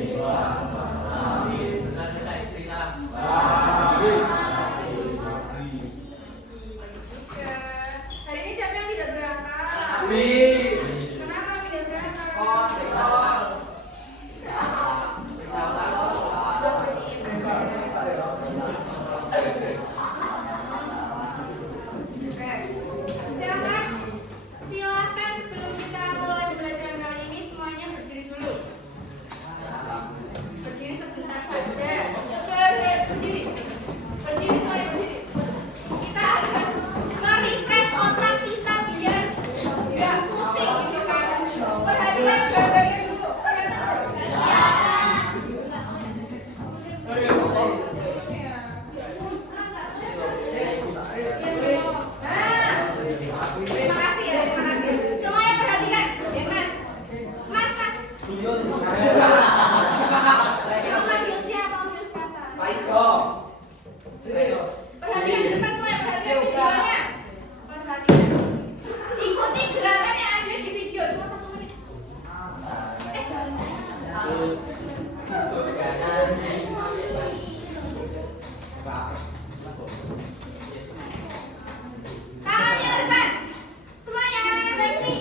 Hari ini siapa yang tidak berangkat? Kenapa tidak berangkat? Silakan sebelum kita mulai pembelajaran kali ini semuanya berdiri dulu. Berdiri sebentar saja. Berdiri. Berdiri semuanya berdiri. Kita akan merefresh otak kita biar nggak pusing gitu kan. Perhatikan gambarnya dulu. Perhatikan. Terima kasih ya, terima kasih. Semuanya perhatikan, ya Mas. Mas. Kamu manggil siapa? Perhatikan di depan semuanya, perhatikan videonya. Perhatikan. Ikuti gerakan yang ada di video, cuma 1 menit. Tangannya ke depan. Semuanya lagi.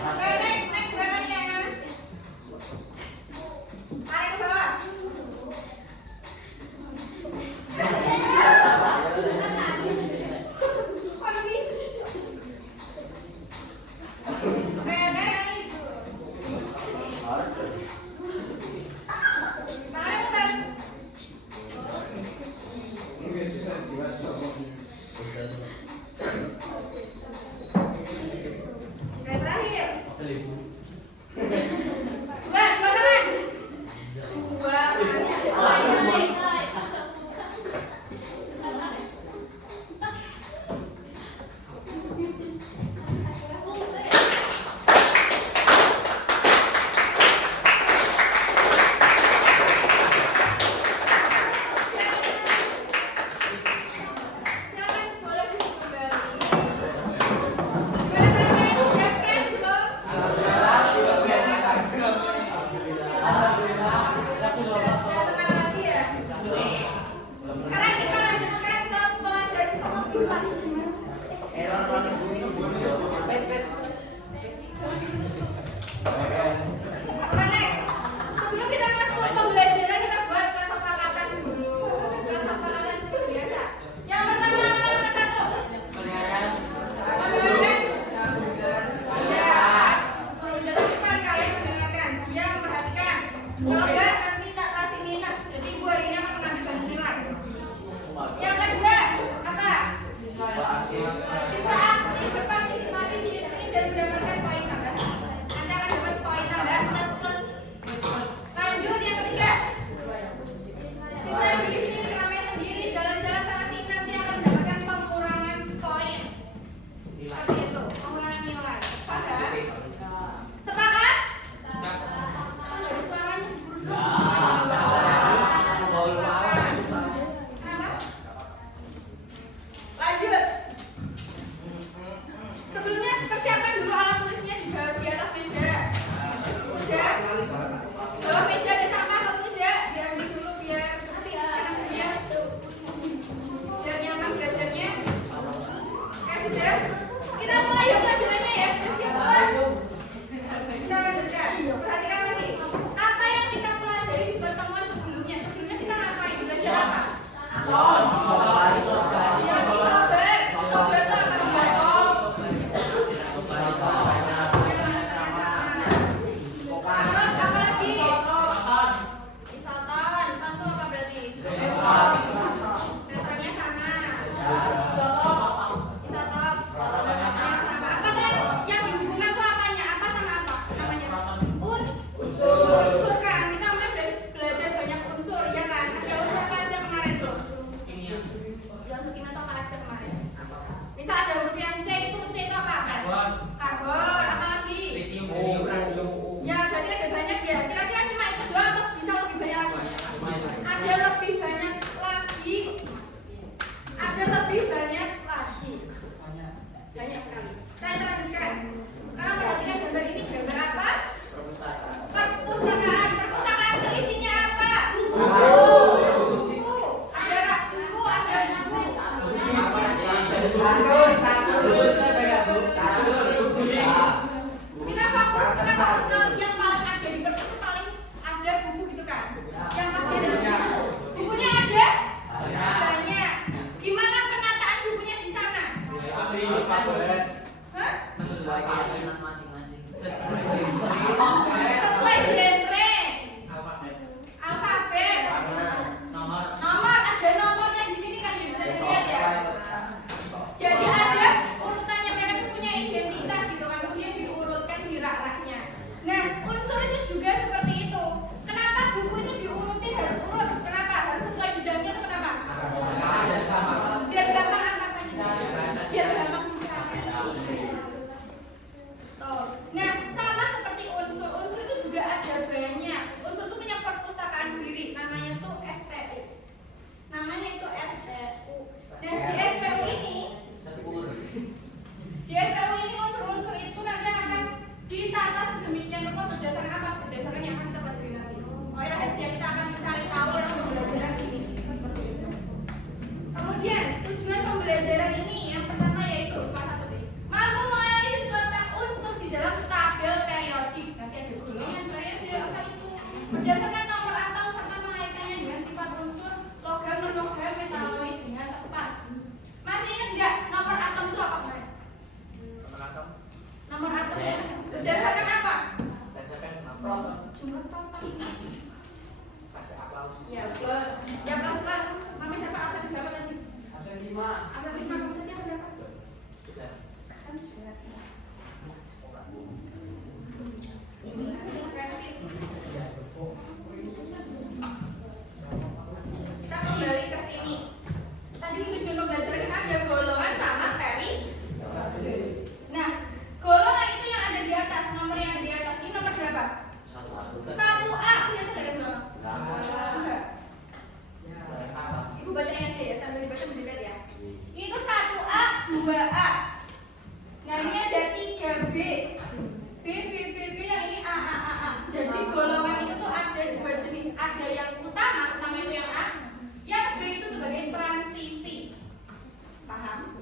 Oke, next gerakannya. Tarik ke bawah. Oke, next. Tangannya putar. Oke, terakhir. Dua tangan. Dua tangan. Silakan boleh duduk kembali. Gimana rasanya? Sudah fresh belum? Sudah tenang lagi ya? Sekarang kita lanjutkan ke pelajaran pengumpulan. Oke, next. Sebelum kita masuk pembelajaran, kita buat kesepakatan dulu. Kesepakatan seperti biasa. Yang pertama, apa nomor 1? Mendengarkan. Ya. Udah depan kalian mendengarkan. Dia memperhatikan. Kalau enggak, nanti tak kasih minus. Jadi ibu hari ini akan mengambil nilai. Yang kedua, apa? Siswa aktif. pembelajaran ini yang pertama yaitu cuma satu deh. Mampu menganalisis letak unsur di dalam tabel periodik. Nanti ada golongan periode apa itu? Berdasarkan nomor atom serta mengaitkannya dengan sifat unsur logam, non-logam, metaloid dengan tepat. Masih ingat nggak nomor atom itu apa, Pak? Nomor atom berdasarkan apa? Jumlah proton. Ya, plus. Ya, plus. Mami dapat absen berapa tadi? Absen 5. Absen 5 kamu tadi absen berapa? 11. Kan 11. Kita kembali ke sini. Tadi di tujuan pembelajaran ada golongan sama peri. Nah, golongan itu yang ada di atas, nomor yang ada di atas ini nomor berapa? 1A. Ternyata nggak ada belakang. Enggak. Ibu bacain aja ya, sambil dibaca mendelet ya. Ini tuh 1A, 2A. Nah ini ada 3B. B yang ini A. Jadi golongan itu tuh ada dua jenis. Ada yang utama itu yang A. Yang B itu sebagai transisi. Paham?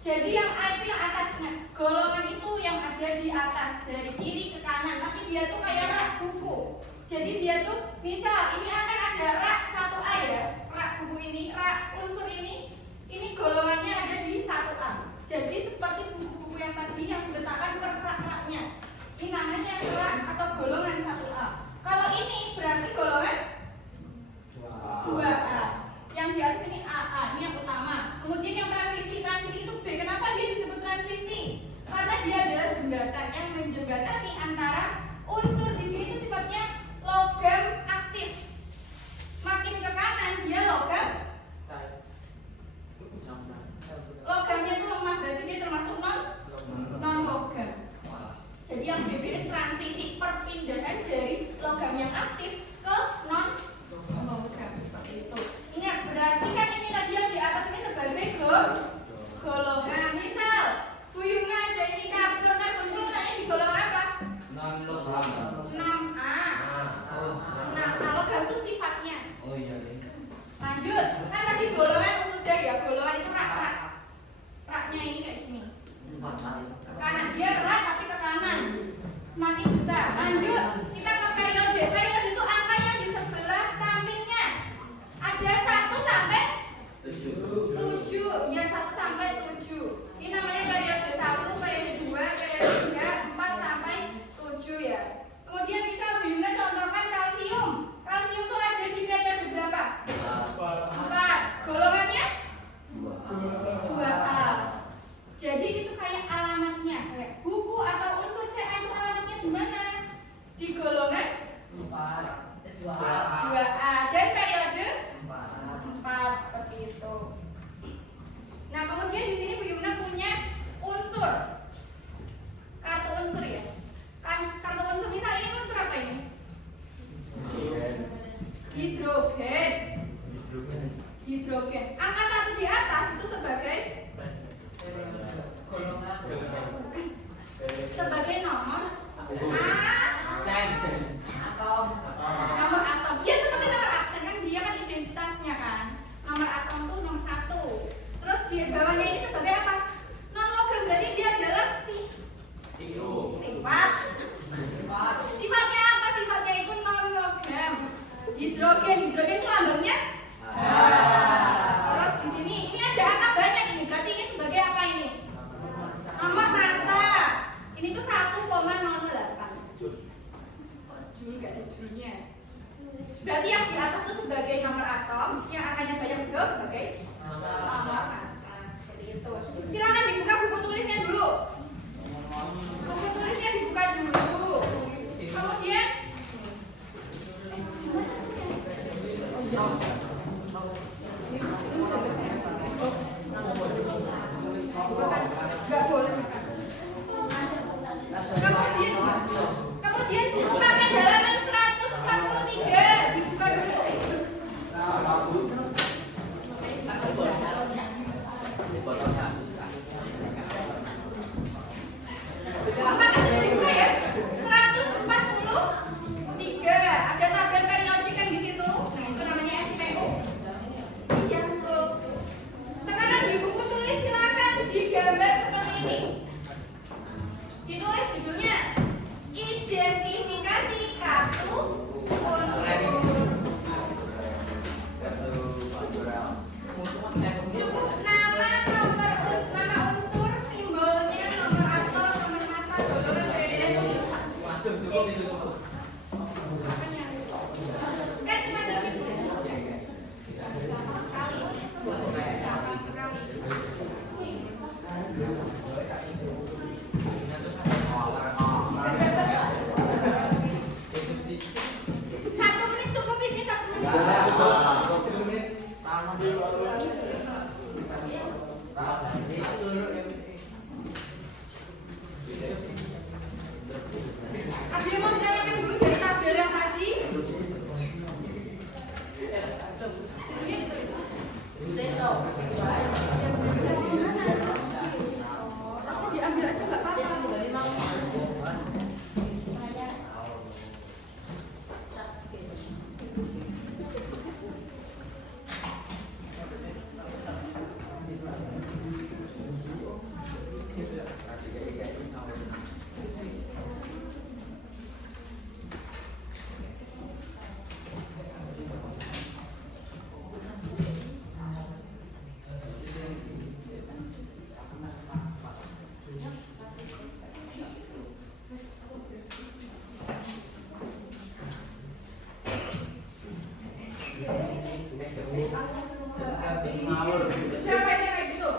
Jadi yang A itu yang atasnya. Golongan itu yang ada di atas dari kiri ke kanan. Tapi dia tuh kayak rak buku. Jadi dia tuh misal ini akan ada rak 1A ya. Rak buku ini, rak unsur ini golongannya ada di 1A. Jadi seperti buku-buku yang tadi yang diletakkan per rak-raknya. Ini namanya rak atau golongan 1A. Kalau ini berarti golongan 2A. Yang di atas ini AA, ini yang utama. Kemudian yang transisi itu B. Kenapa dia disebut transisi? Karena dia adalah jembatan yang menjembatani antara unsur di sini itu sifatnya logam aktif. Makin ke kanan dia logam. Logamnya itu lemah, berarti dia termasuk non logam. Jadi yang BB ini transisi perpindahan dari logam yang aktif ke non logam seperti itu. Ingat, berarti kan ini tadi yang di atas ini sebagai golongan. Misal Buyung ada ini karbon itu letaknya di golongan apa? Non logam. 6A. Nah, logam itu sifatnya. Oh iya. Lanjut, kan tadi golongan sudah ya, golongan itu rak. Raknya ini kayak gini. Karena dia rak tapi ke kanan. Semakin besar. Lanjut, kita ke periode. Periode itu angkanya di sebelah sampingnya. Ada 1 sampai 7. Ya, 1 sampai 7. Ini namanya periode 1, periode 2, periode 3, 4 sampai 7 ya. Kemudian bisa Bunda contohkan kalsium. Kalsium itu ada di periode berapa? 4. Golongannya 2A. Jadi itu kayak alamatnya. Kayak buku atau unsur CA itu alamatnya di mana? Di golongan 2A. Dan periode 4 seperti itu. Nah, kemudian di sini Bu Yumna punya unsur. Kartu unsur ya. Kartu unsur misal ini unsur apa ini? Hidrogen. Angka 1 di atas itu sebagai nomor nomor atom. Iya, seperti nomor aksen kan dia kan identitasnya kan. Nomor atom itu nomor 1. Terus di bawahnya ini sebagai apa? Non logam, berarti dia adalah sifat. Sifatnya apa? Sifatnya itu non logam. Hidrogen itu lambangnya terus di sini ini ada angka banyak ini. Berarti ini sebagai apa ini? Nomor massa. Ini tuh 1,08. Joule enggak ada joule-nya. Berarti yang di atas itu sebagai nomor atom, yang angkanya banyak juga sebagai nomor massa. Seperti itu. Silakan dibuka buku tulisnya dulu. Buku tulisnya dibuka dulu. Kemudian nggak boleh. Kemudian bukakan halaman 143, dibuka dulu. Cukup nama unsur, simbolnya, nomor atom, nomor massa, golongan referensi. Cukup itu cukup. Kan cuma dikit. Satu menit cukup ini 1 menit. Ada yang mau ditanyakan dulu dari tabel yang tadi? Diambil aja nggak apa-apa. Siapa ini kayak gitu?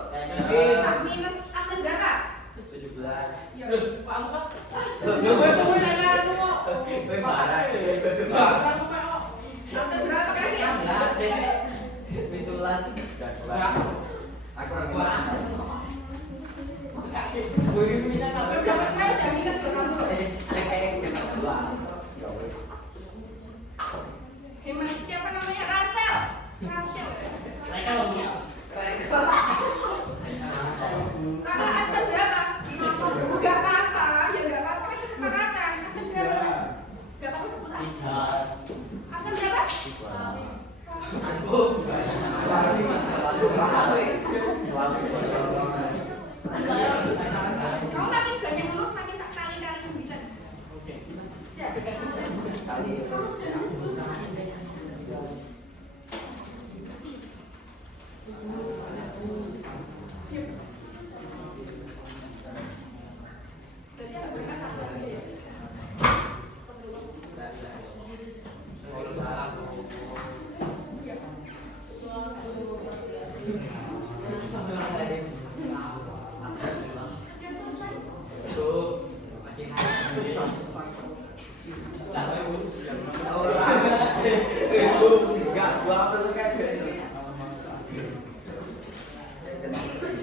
Minus aksen berapa? 17. Ya. Aksen berapa kaki? Aku lagi Udah minus loh kamu. Gimana siapa namanya? Rachel. Kakak aksen berapa? Gak apa-apa, ya gak apa-apa kan kesepakatan. Aksen berapa? Gak apa-apa sebut aja. Aksen berapa? Kamu makin banyak ngomong makin tak kali-kali 9. Jadi kamu sudah nulis. Yuk. Berarti aku berikan satu aja ya. Iya. Sudah selesai.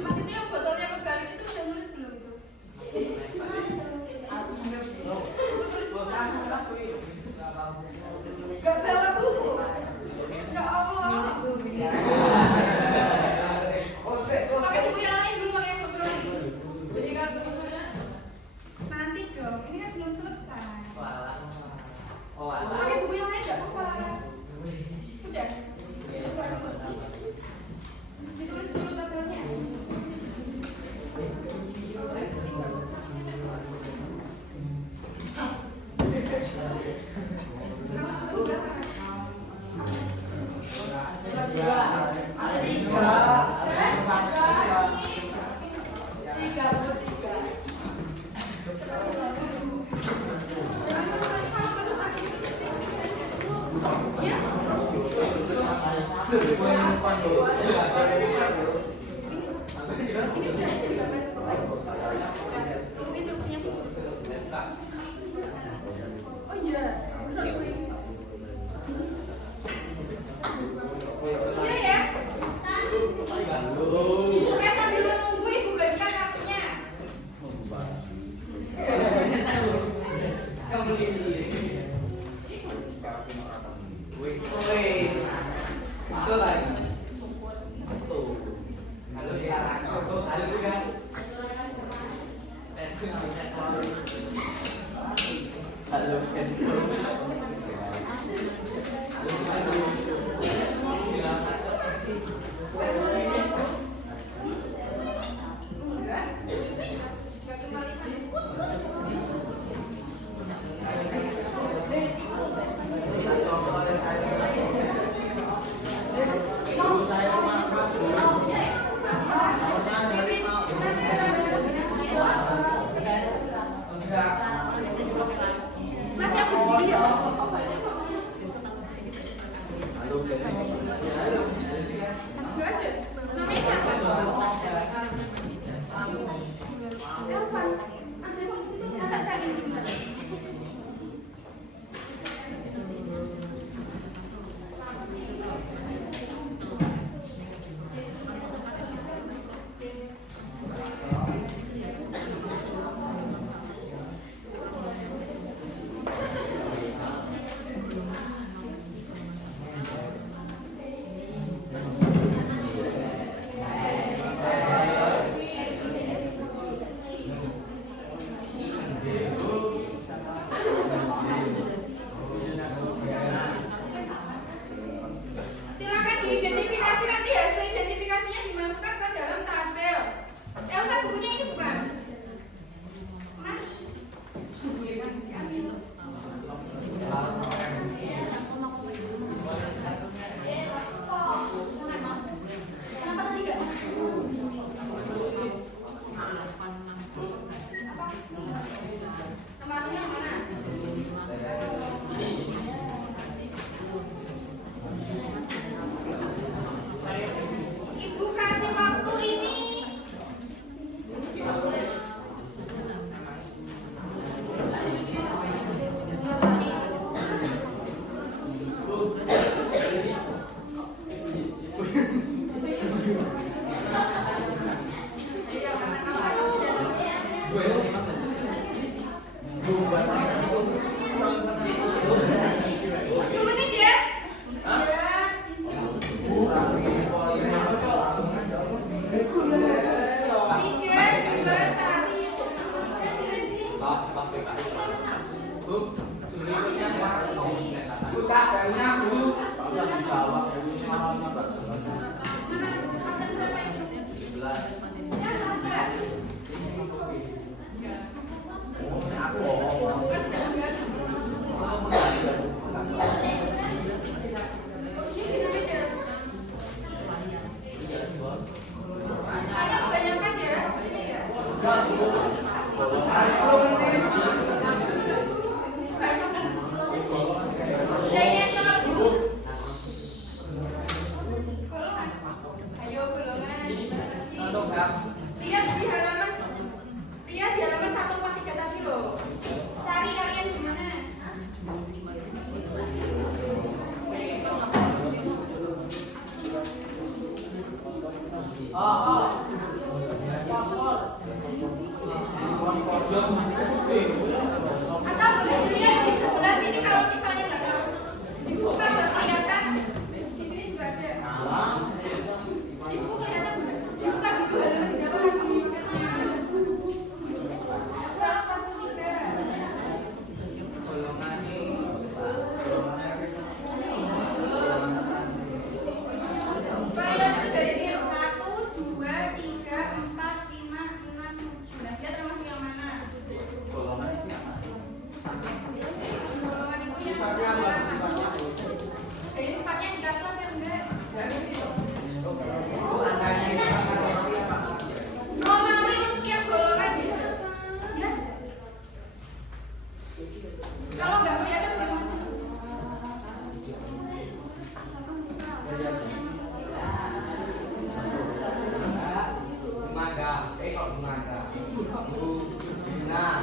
Mas itu yang botolnya kebalik itu udah nulis belum itu? Gak bawa buku. Ya Allah. Pakai buku yang lain belum pakai buku lain. Nanti dong, ini kan belum selesai. Pakai buku yang lain gak apa-apa. Sudah. Ditulis dulu tabelnya. Oh iya, iya ya. Oke, sambil menunggu ibu bagikan kartunya. Ayo golongan gimana kecil? Untuk Kak. Lihat di halaman 143 tadi loh. Cari kalian di mana? Atau boleh dilihat di sebelah sini kalau misalnya nggak tahu. Dibuka nggak kelihatan. Di sini juga ada. Ibu kelihatan nggak? Dibuka dulu halaman di dalam lagi. 143. Periode itu dari sini 1, 2, 3, 4, 5, 6, 7. Nah, dia termasuk yang mana? Golongan itu yang mana? Golongan itu yang jadi sifatnya dikata apa enggak? Oh, angkanya itu apa? Romawi untuk yang golongan bisa. Ya. Kalau nggak kelihatan gimana? Bumaga, kok bumaga? Nah,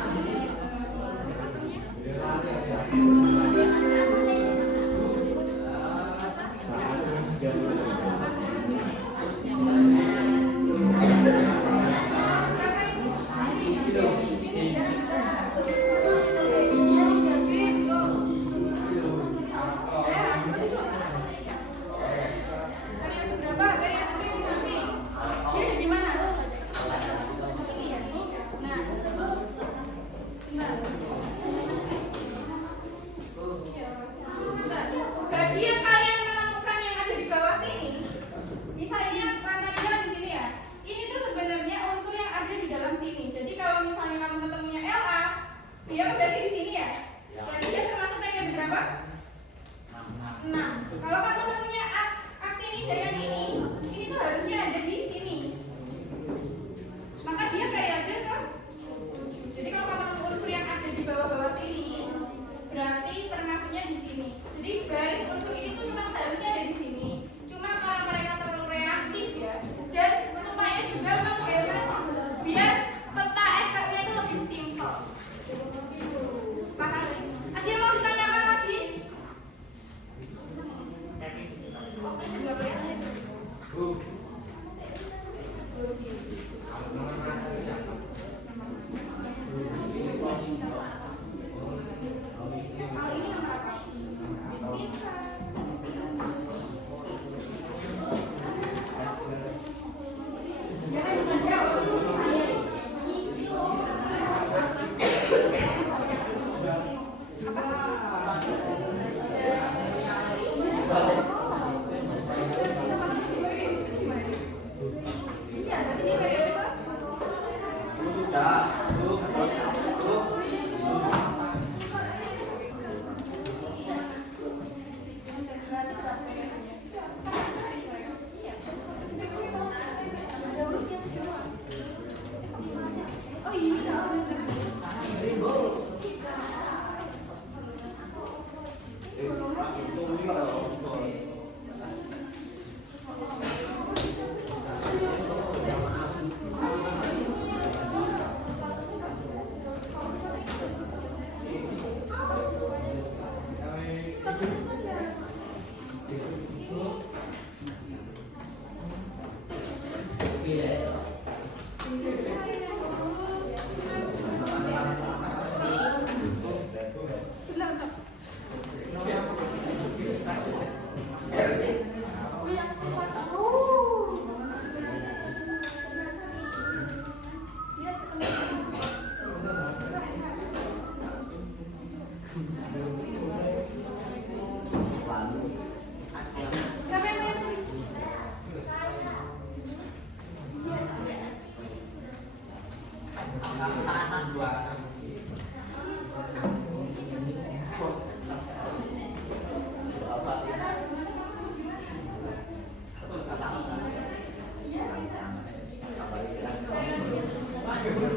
bagi yang kalian menemukan yang ada di bawah sini, misalnya warna hitam di sini ya, ini tuh sebenarnya unsur yang ada di dalam sini. Jadi kalau misalnya kamu ketemunya La, dia berarti di sini ya. Berarti dia termasuk periode berapa? 6. Kalau kamu ketemunya aktinida yang ini tuh harusnya ada di sini. Maka dia periode ke 7. Jadi kalau kamu nemu unsur yang ada di bawah-bawah sini, berarti termasuknya di sini. Jadi garis unsur ini tuh memang seharusnya ada di sini. Cuma kalau mereka terlalu reaktif ya, dan supaya juga menghemat biar peta SKU-nya itu lebih simpel. Paham? Ada yang mau ditanyakan lagi? Pokoknya juga kelihatan. Kalau ini nomor apa? Jangan dijawab dulu saya. Iya, berarti ini periode apa? sudah. Oh iya. Sebentar. Apa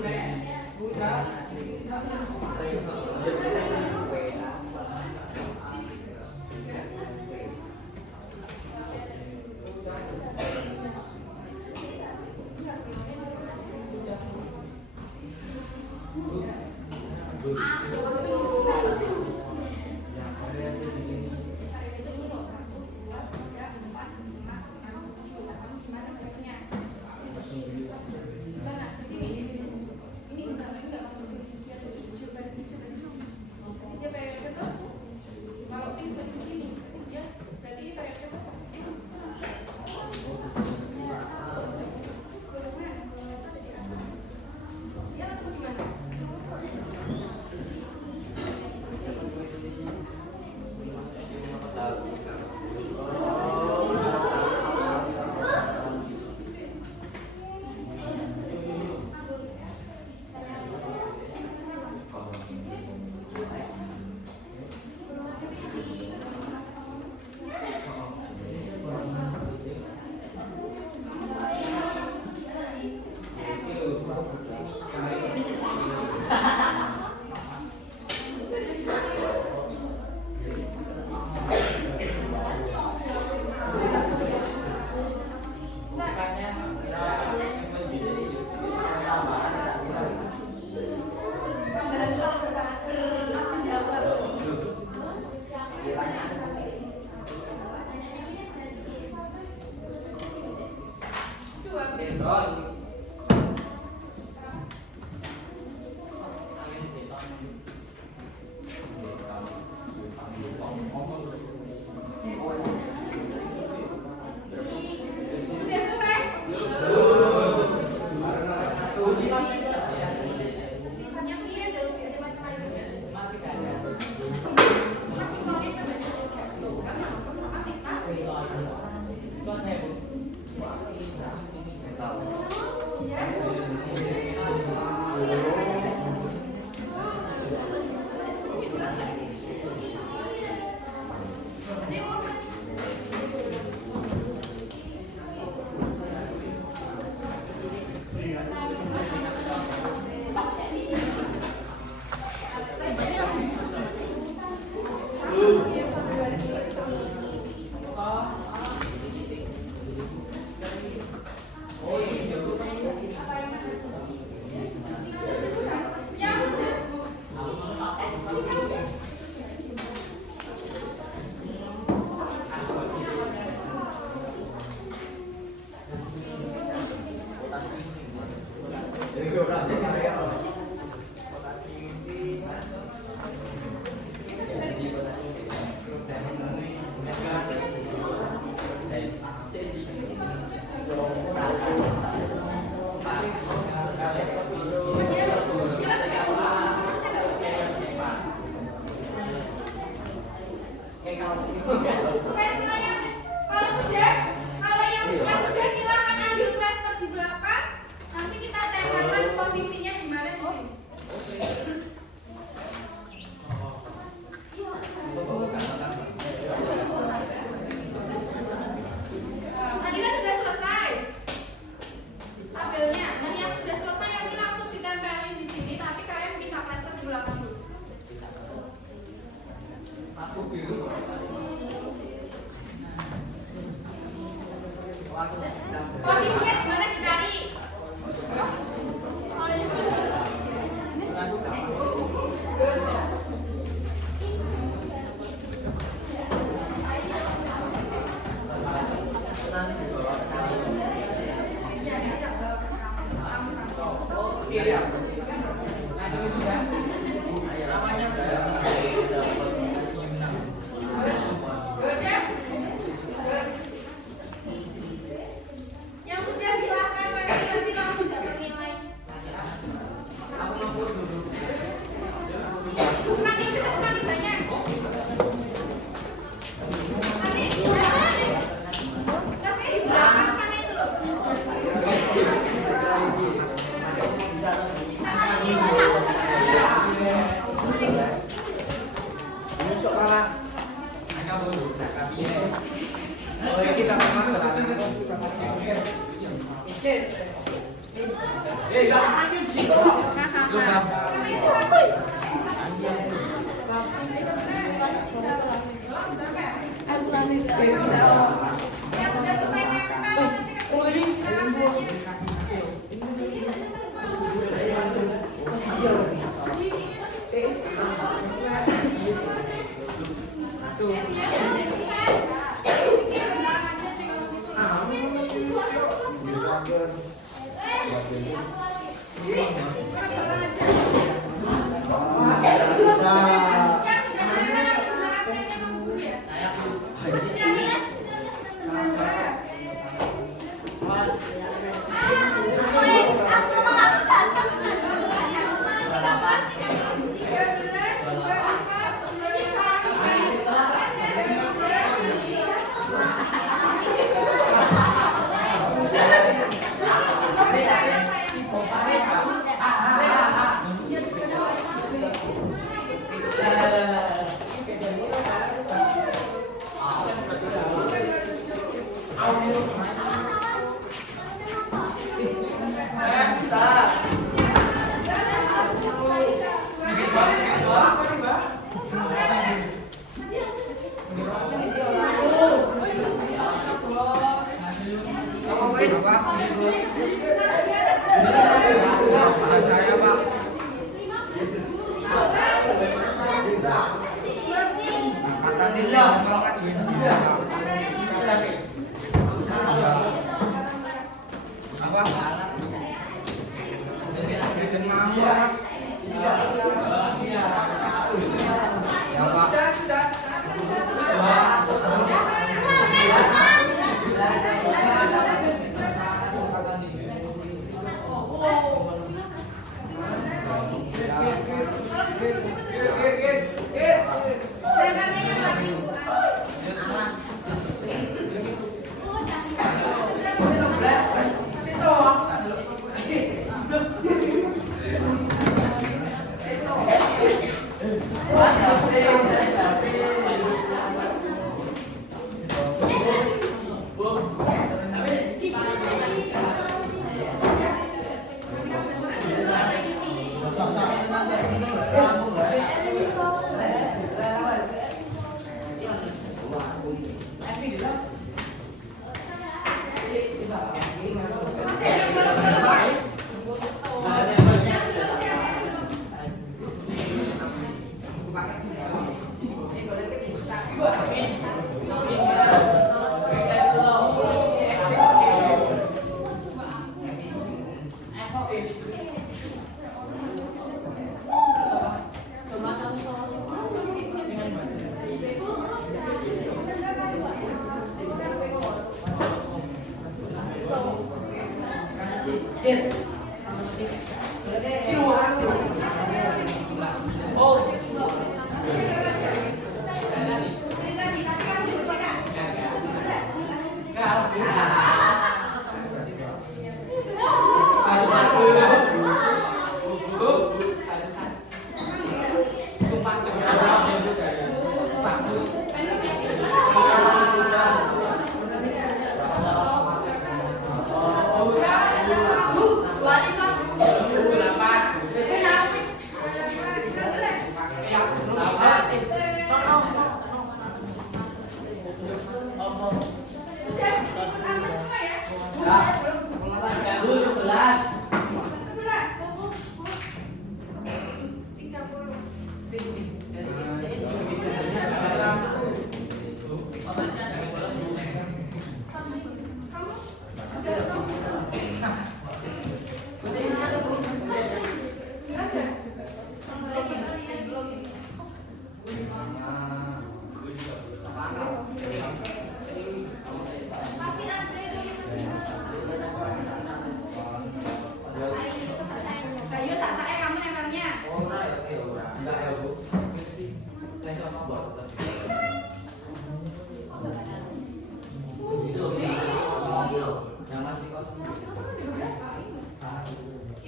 Sudah selesai? Sifatnya tuh ini ada macam-macam. Kalau yang sudah silakan ambil plaster di belakang. Nanti kita tempelkan posisinya di mana di sini. Tadi kan sudah selesai tabelnya. Dan yang sudah selesai nanti langsung ditempelin di sini. Tapi kalian bisa plaster di belakang dulu. Aku biru. Posisinya di mana dicari? Yang sudah silakan nanti langsung dapat nilai. Semakin cepat semakin banyak. Nanti kasih di belakang sana itu loh. Masuk malah. Angka dulu, Oh, kita memang Sekarang aja.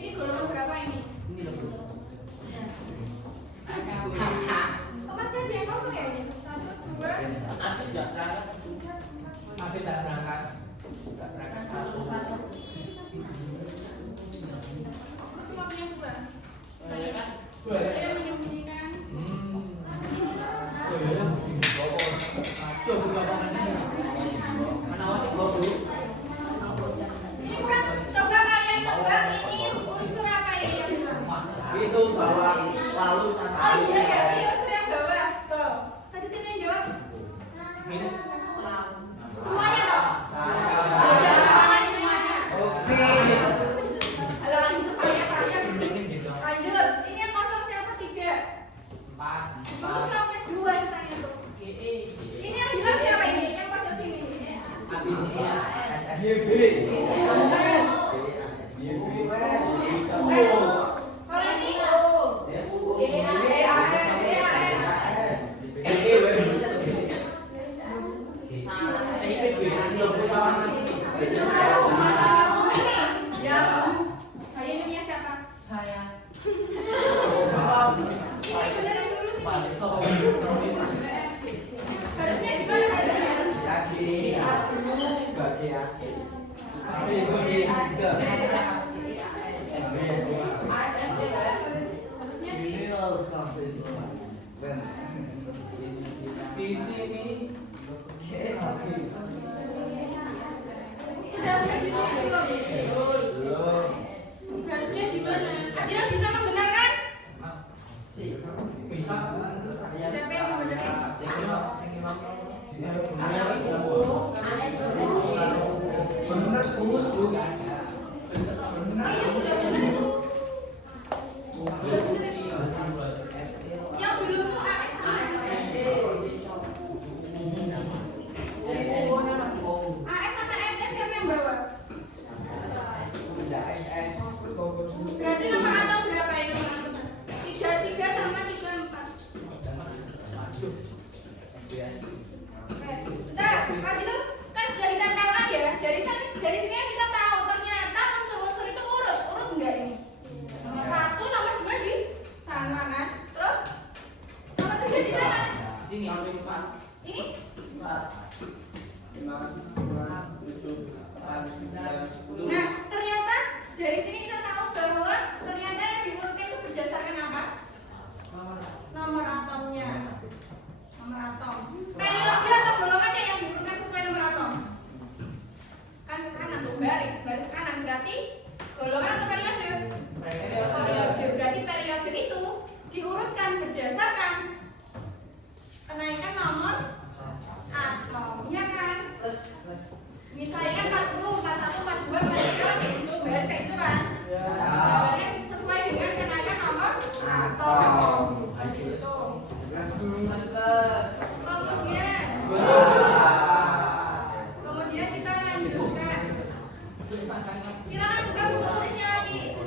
Ini golongan berapa ini? Oh, masih ada yang kosong ya ini? 1, 2. Cuma punya 2. Saya menyembunyikan. Ini kurang. Coba kalian tebak ini unsur apa ini yang hilang? Itu bawah lalu sana. Oh iya ya, ini unsur yang bawah. Tuh. Tadi siapa yang jawab? Semuanya toh? Udah semuanya. Oke. Halaman itu saya. Lanjut. Ini yang kosong siapa? 3. Kamu sampai 2 misalnya tuh. Ini yang bilang siapa ini? Yang pojok sini. Kalau ini ini siapa? Benerin dulu sih. Harusnya gimana harusnya? Harusnya di sudah di sini belum? Harusnya di mana? Adil bisa membenarkan? Siapa yang membenarkan? Ayo sudah benar itu. Yang belum tuh AS sama SS siapa yang bawa? Berarti nomor atau berapa ini? 33 sama 34. Oke, bentar, Adil kan sudah ditempelkan ya. Dari sini kita tahu ternyata unsur-unsur itu urut enggak ini? Nomor 1, nomor 2 di sana kan? Terus nomor 3 di mana? Ini? Nah, ternyata dari sini kita tahu bahwa ternyata yang diurutkan itu berdasarkan apa? Nomor atomnya. Nomor atom. Periode atau golongan yang diurutkan sesuai nomor atom? Kan ke kanan tuh, baris kanan berarti golongan atau periode? Periode. Berarti periode itu diurutkan berdasarkan kenaikan nomor atom, ya kan? Misalnya kan 40, 41, 42, 43 itu baris kayak gitu kan? Jawabannya sesuai dengan kenaikan nomor atom. Gitu. Kemudian kita lanjutkan. Silakan buka buku tulisnya lagi.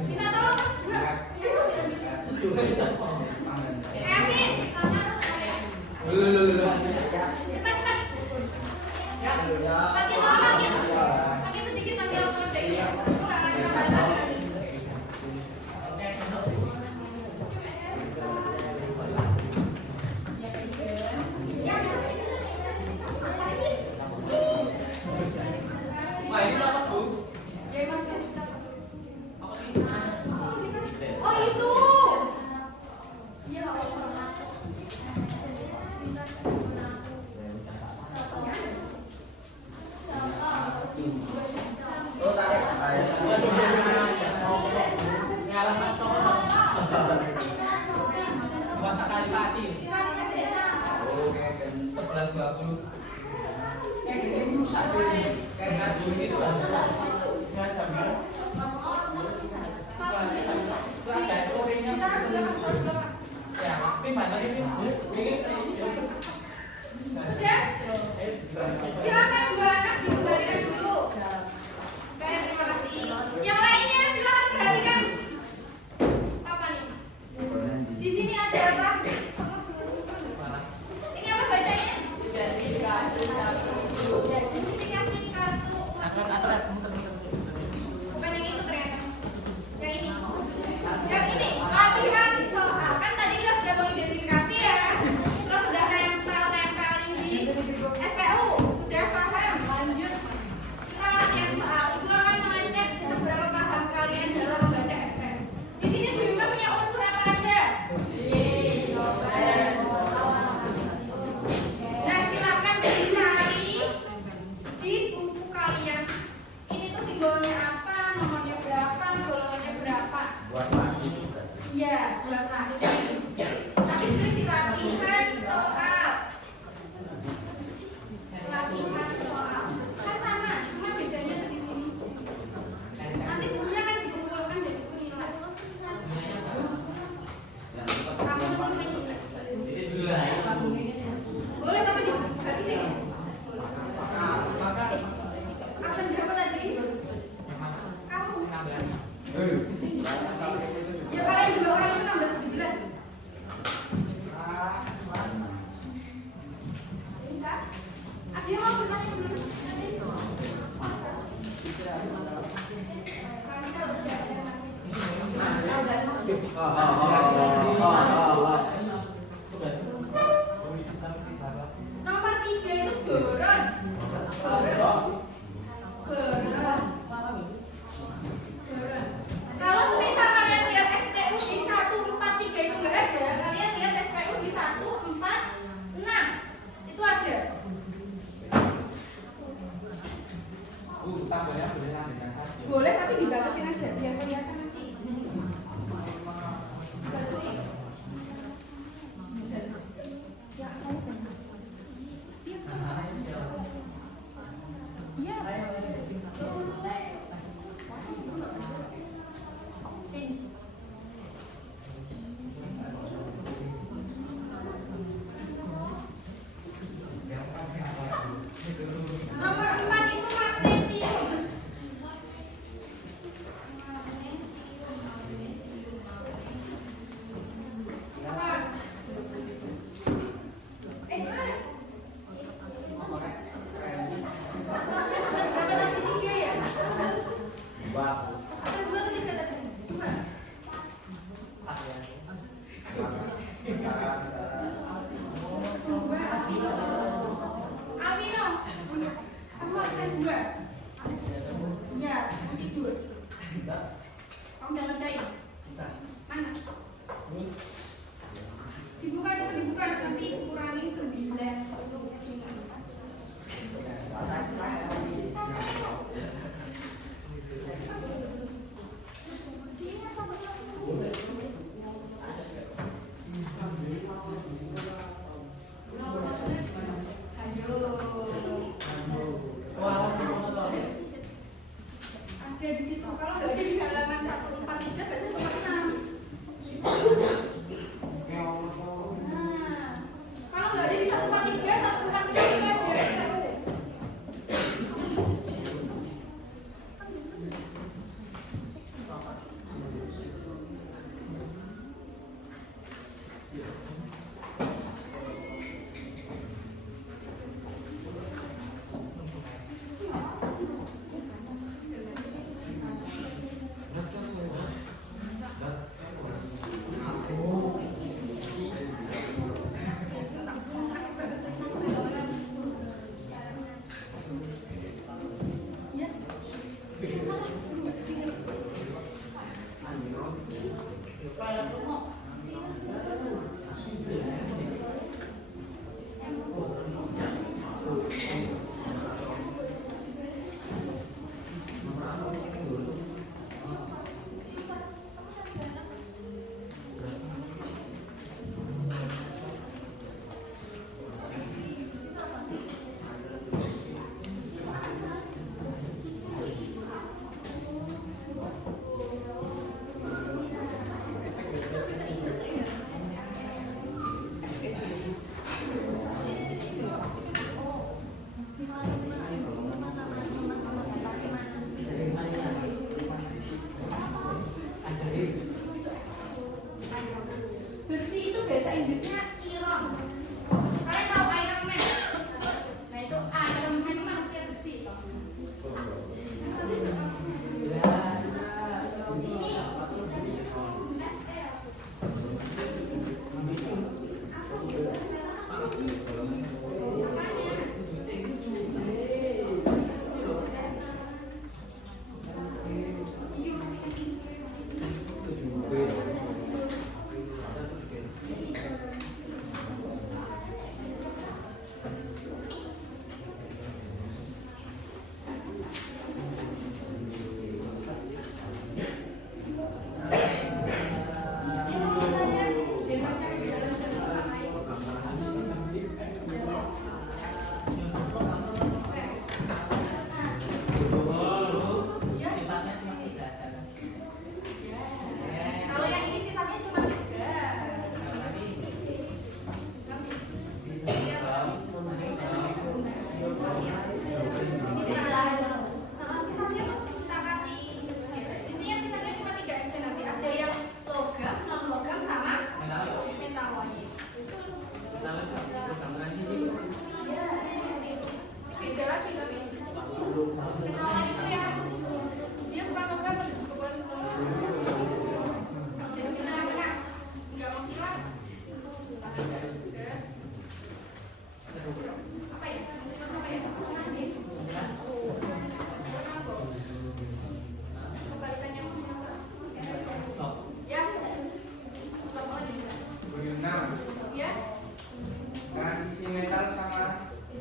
Minta tolong Mas juga. Kevin, cepat. Makin sedikit nanti aku kerjain ya. Aku nggak ngasih tambahan lagi. Ya, Mas, oh itu. Iya, sudah? Silakan dua anak dikembalikan dulu. Oke, terima kasih. Yang lainnya silakan perhatikan. Apa nih? Di sini ada apa? Ini apa bacanya? Identifikasi kartu. Bukan yang itu ternyata. Yang ini. Yang ini. Latihan soal. Kan tadi kita sudah mengidentifikasi ya. Terus Nomor 3 itu boron. Boron. Kalau semisal kalian lihat SPU di 143 itu nggak ada, kalian lihat SPU di 146 itu ada. Tambahnya boleh lanjutkan saja. Boleh tapi dibatasin aja biar kelihatan nanti. Iya. Nomor 4 itu magnesium. Apa? Ada lagi 3 ya? Ada 2 atau 3 tadi? 2. Amino. Kamu absen 2. Iya, kamu tidur. Kamu jangan ngerjain. Mana? Dibuka, coba dibuka. Nanti kurangi 9. Ada di situ. Kalau nggak ada di halaman 143 berarti nomor 6. Nah, kalau nggak ada di 143, 143 juga ada.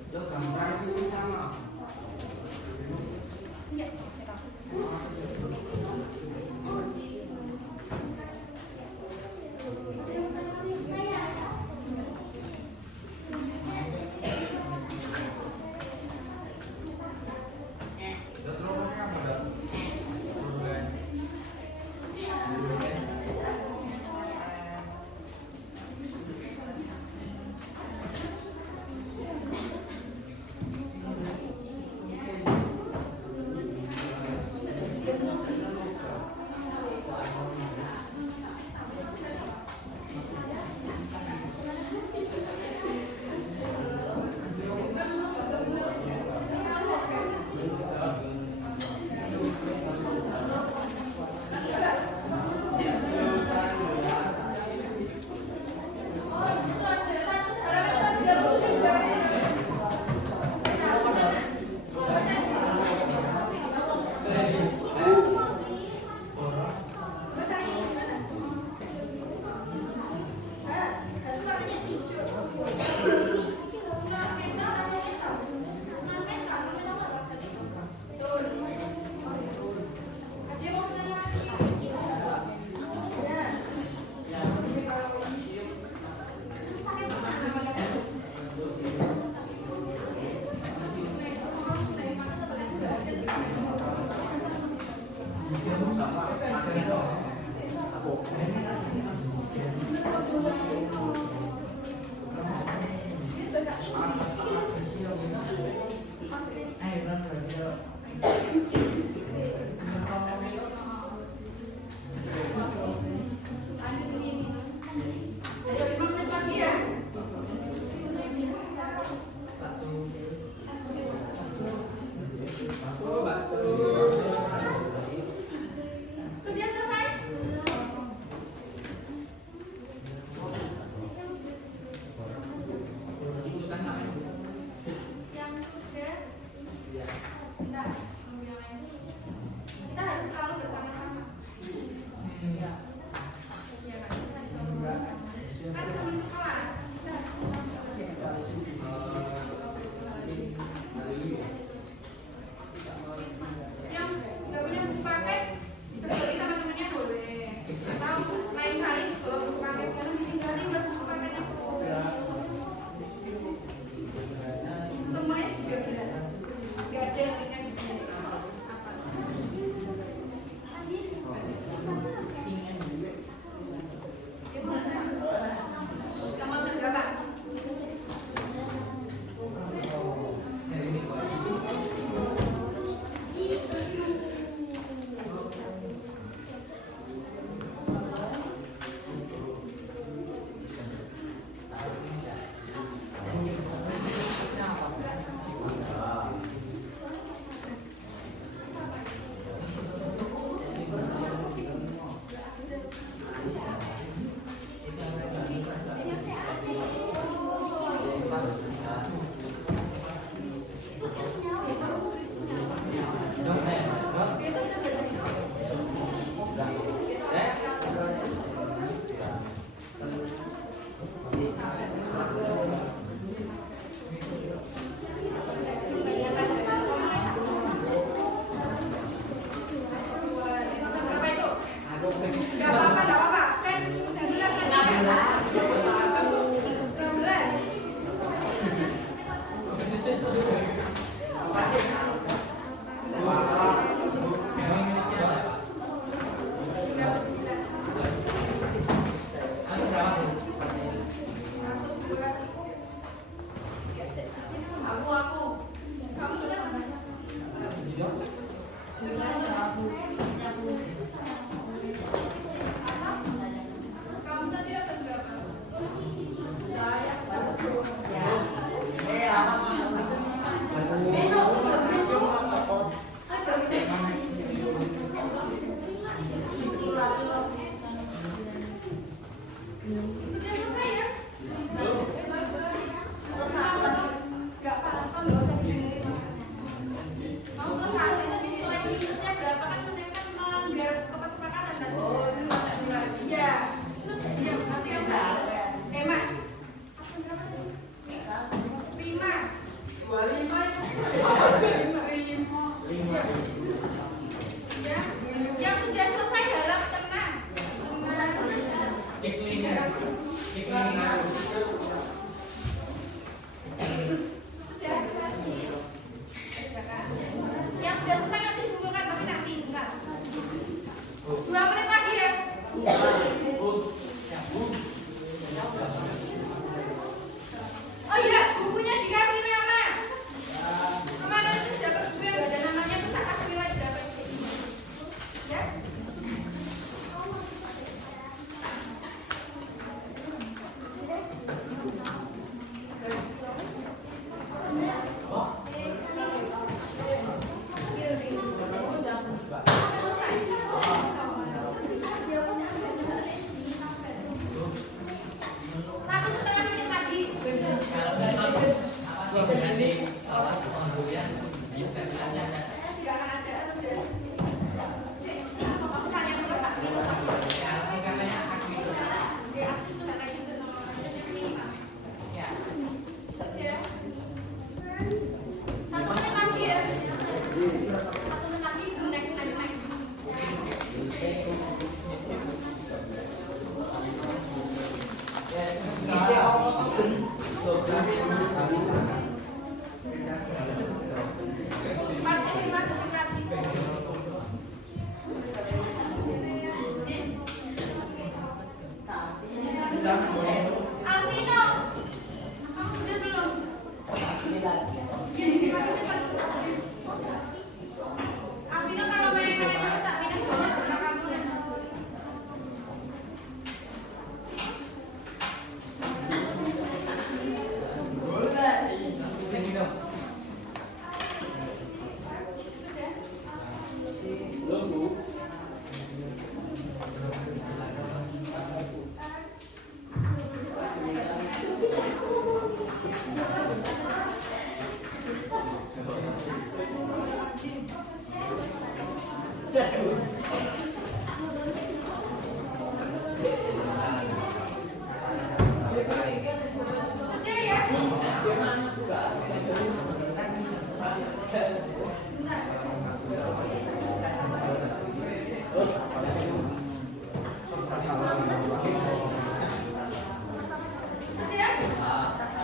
Lo gambar itu sama. Iya. Lo terus apa dah? Sudah selesai? Yang sudah. Bentar, yang lain dulu. Sudah ya? Sudah?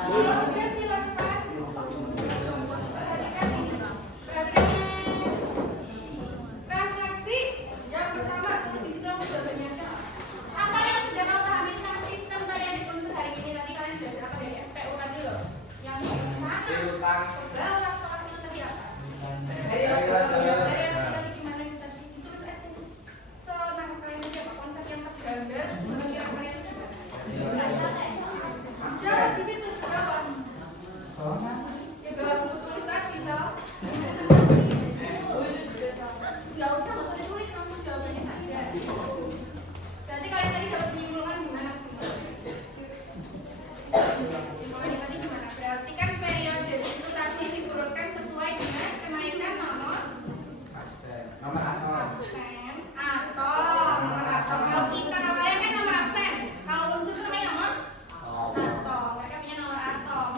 Kalau sudah silakan. Perhatikan ini. Perhatikan refleksi yang pertama. Di situ aku sudah banyak. Apa yang sudah kau pahami tentang sistem tarian di unsur hari ini? Nanti kalian belajar apa dari SPU tadi loh. Yang sana ke bawah kalau itu tadi apa? Dari yang tadi gimana kita tulis aja. Senang kalian aja apa konsep yang tergambar. Kira-kira kalian jawab di situ jawab. Ya dalam buku tulis tadi toh. Nggak usah ditulis langsung jawabannya saja. Berarti kalian tadi dapat penyimpulkan gimana? Simpulannya tadi gimana? Berarti kan periode itu tadi diurutkan sesuai dengan kenaikan nomor absen atau nomor atom. Kalau kita kalian kan nomor absen. Kalau unsur itu namanya nomor atom. Mereka punya nomor atom.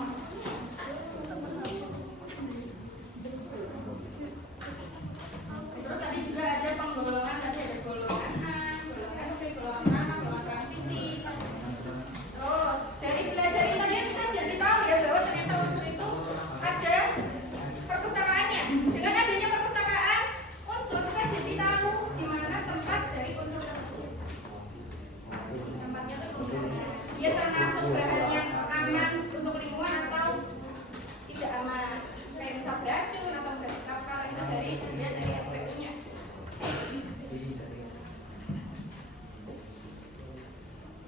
Terus tadi juga ada penggolongan, tadi ada golongan A, golongan B, golongan gamma, golongan transisi. Terus dari belajar ini tadi kita jadi tahu ya bahwa ternyata unsur itu ada perpustakaannya. Dengan adanya perpustakaan unsur kita jadi tahu di mana tempat dari unsur tersebut. Tempatnya itu di mana? Dia termasuk bahan yang aman untuk lingkungan atau tidak aman. Kayak bisa beracun atau berkapar itu dari SPU-nya.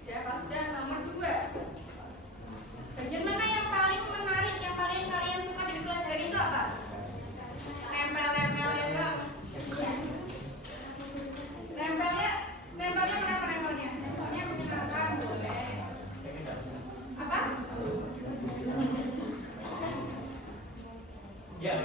Ya, pas sudah nomor 2. Bagian mana yang paling menarik, yang paling kalian suka dari pelajaran itu apa? Nempel-nempel ya dong. Nempelnya kenapa nempelnya? Nempelnya menyenangkan, boleh. Apa? Ya,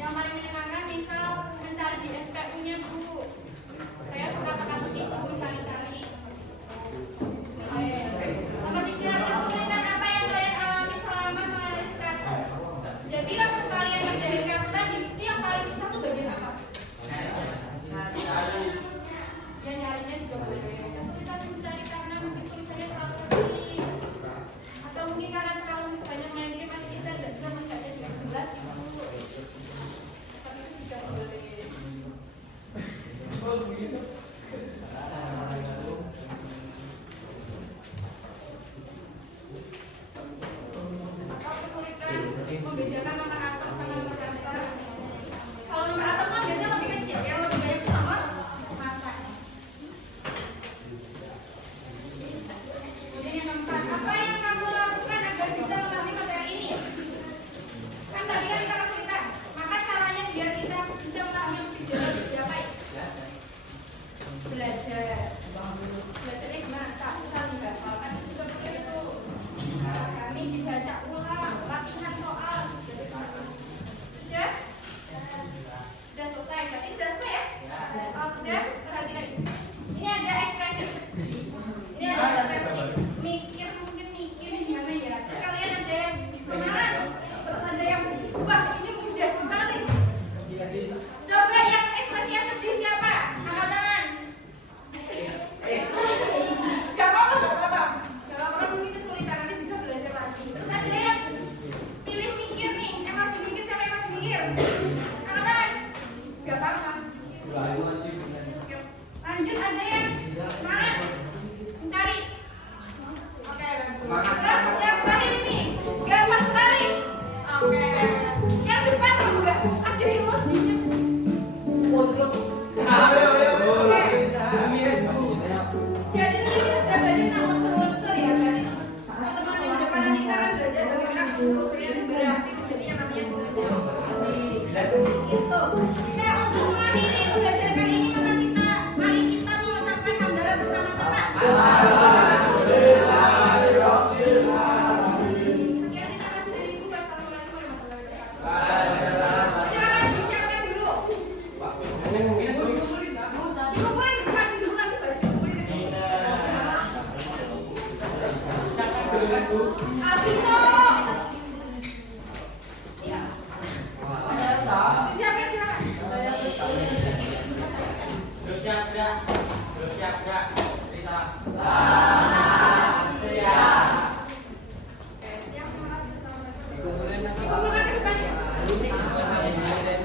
Yang paling menyenangkan misal mencari di SPU-nya Bu. Saya suka teka-teki Bu cari-cari. Nomor 3, kesulitan apa yang kalian alami selama menulis kartu? Jadi waktu kalian ngerjain kartu tadi, itu yang paling susah tuh bagian apa? Ya nyarinya juga boleh. Kesulitan mencari karena mungkin tulisannya terlalu kecil. Atau mungkin karena terlalu banyak main game, nanti saya tidak bisa membacanya dengan jelas gitu. Tapi itu juga boleh. Atau kesulitan membedakan nomor atom sama nomor massa. Kalau nomor atom kan biasanya lebih kecil, yang lebih banyak itu nomor massa. Kemudian yang keempat, apa yang kamu lakukan agar bisa memahami materi ini? Kan tadi kan kita kesulitan, maka caranya biar kita bisa memahami lebih dalam diapain? Belajar. Belajarnya gimana? Saling menghafalkan itu juga boleh itu. Kami dibaca ulang, latihan soal. Sudah? Sudah selesai, berarti sudah selesai ya? Kalau sudah, perhatikan ini ada ekspresi. Ini ada ekspresi. Mikir, mungkin mikir gimana ya? Kalian ada yang semangat, terus ada yang wah ini mudah sekali. Coba yang ekspresi yang sedih siapa? Angkat tangan. Gak apa-apa. Gak apa-apa, mungkin kesulitan, nanti bisa belajar lagi. Terus ada yang pilih mikir nih, yang masih mikir, siapa yang masih mikir? Angkat tangan. Gak apa-apa. Lanjut, ada yang semangat mencari. Oke, terus yang terakhir ini gampang sekali. Oke, yang depan juga ada emosinya. Jadi tadi kita sudah belajar tentang unsur-unsur ya kan? Teman-teman yang di depan nanti kita akan belajar bagaimana unsur-unsur yang bereaksi menjadi yang namanya sebenarnya. Itu. Nah, untuk mengakhiri pembelajaran kali ini mari kita mengucapkan hamdalah bersama-sama. Alvino. Ya. Siapa yang silakan? Siap, Kak. Siap, Kak. Kita.